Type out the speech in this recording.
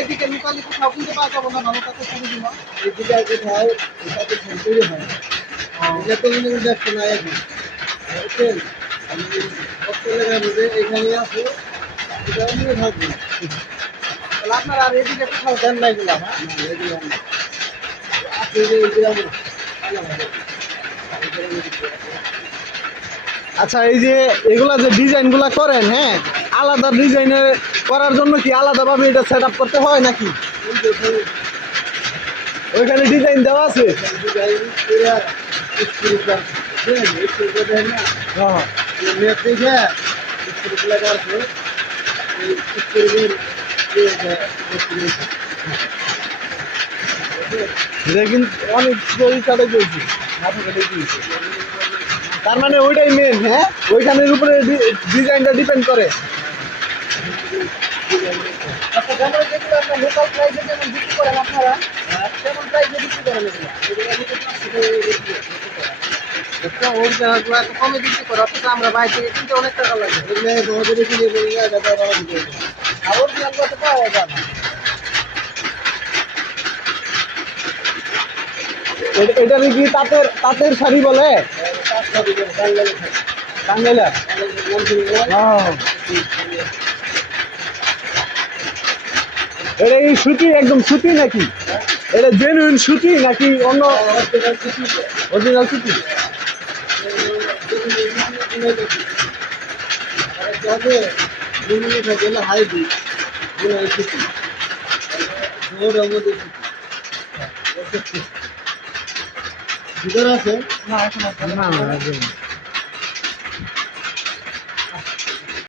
এদিকে মিতালি কোথাও কিনতে পাওয়া যাবো না ভালো কাছে শুরু দিলাম। এদিকে আর কোথাও এটাতে সেন্টারি হয় না। এটা তো মনে করেন ব্যস্ত নাই এখন বুঝছেন। আমি কষ্ট লাগার মধ্যে এখানে আসো এটা নিয়ে থাকবো না। তাহলে আপনার আর এদিকে কোথাও দেন নাই গুলা না? এগুলো না আপনি যে এই গ্রামে আচ্ছা এই যে এগুলা যে ডিজাইন গুলা করেন, হ্যাঁ, আলাদা ডিজাইনের করার জন্য কি আলাদাভাবে এটা সেট আপ করতে হয় নাকি? ওইখানে ডিজাইন দেওয়া আছে? ডিজাইন পুরা স্ক্রিপ্ট দেন স্ক্রিপ্ট দেন না হ্যাঁ, নেট দেখে স্ক্রিপ্ট লাগার পর এই স্ক্রিপ্টের এটা কিন্তু অনেক পরিষ্কারে পেয়েছি, মাথা কেটে দিয়েছি। তার মানে ওইটাই মেন, হ্যাঁ, ওইখানের উপরে ডিজাইনটা ডিপেন্ড করে। আচ্ছা, যেমন যেগুলো আপনার লোকাল প্রাইসে যেমন বিক্রি করেন আপনারা, তেমন প্রাইসে বিক্রি করেন এগুলো। এটা অরিজিনালগুলো এত কমে বিক্রি করে, অথচ আমরা বাইরে থেকে কিনতে অনেক টাকা লাগে। আর অরিজিনালগুলো তো পাওয়া যায় না। এটা কি তাঁতের তাঁতের শাড়ি বলে? টাঙ্গাইলা? এটা কি সুতি, একদম সুতি নাকি? এটা জেনুইন সুতি নাকি অন্য অরিজিনাল সুতি? ভিতরে আছে না, এখন না।